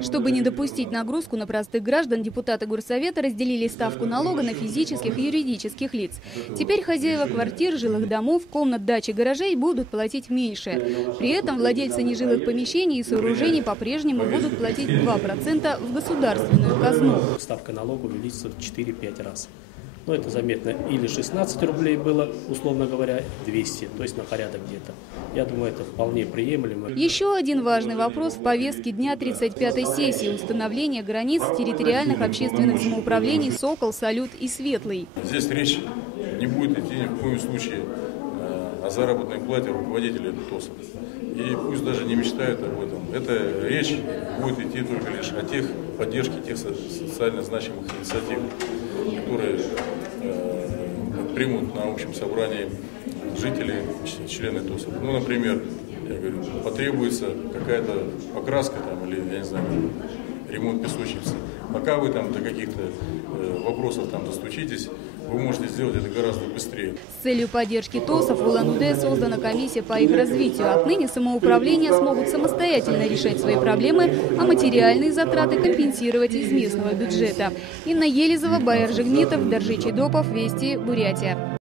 Чтобы не допустить нагрузку на простых граждан, депутаты Горсовета разделили ставку налога на физических и юридических лиц. Теперь хозяева квартир, жилых домов, комнат, дач и гаражей будут платить меньше. При этом владельцы нежилых помещений и сооружений по-прежнему будут платить 2% в государственную казну. Ставка налога увеличится в 4-5 раз. Но это заметно. Или 16 рублей было, условно говоря, 200, то есть на порядок где-то. Я думаю, это вполне приемлемо. Еще один важный вопрос в повестке дня 35-й сессии – установление границ территориальных общественных самоуправлений «Сокол», «Салют» и «Светлый». Здесь речь не будет идти ни в коем случае о заработной плате руководителей ТОСов. И пусть даже не мечтают об этом. Эта речь будет идти только лишь о тех поддержке тех социально значимых инициатив, которые примут на общем собрании жители, члены ТОСов. Ну, например, я говорю, потребуется какая-то покраска там, или, я не знаю, ремонт песочницы. Пока вы там до каких-то вопросов там достучитесь, вы можете сделать это гораздо быстрее. С целью поддержки ТОСов в Улан-Удэ создана комиссия по их развитию. Отныне самоуправления смогут самостоятельно решать свои проблемы, а материальные затраты компенсировать из местного бюджета. Инна Елизова, Байер Жигнитов, Даржи Чедопов, Вести, Бурятия.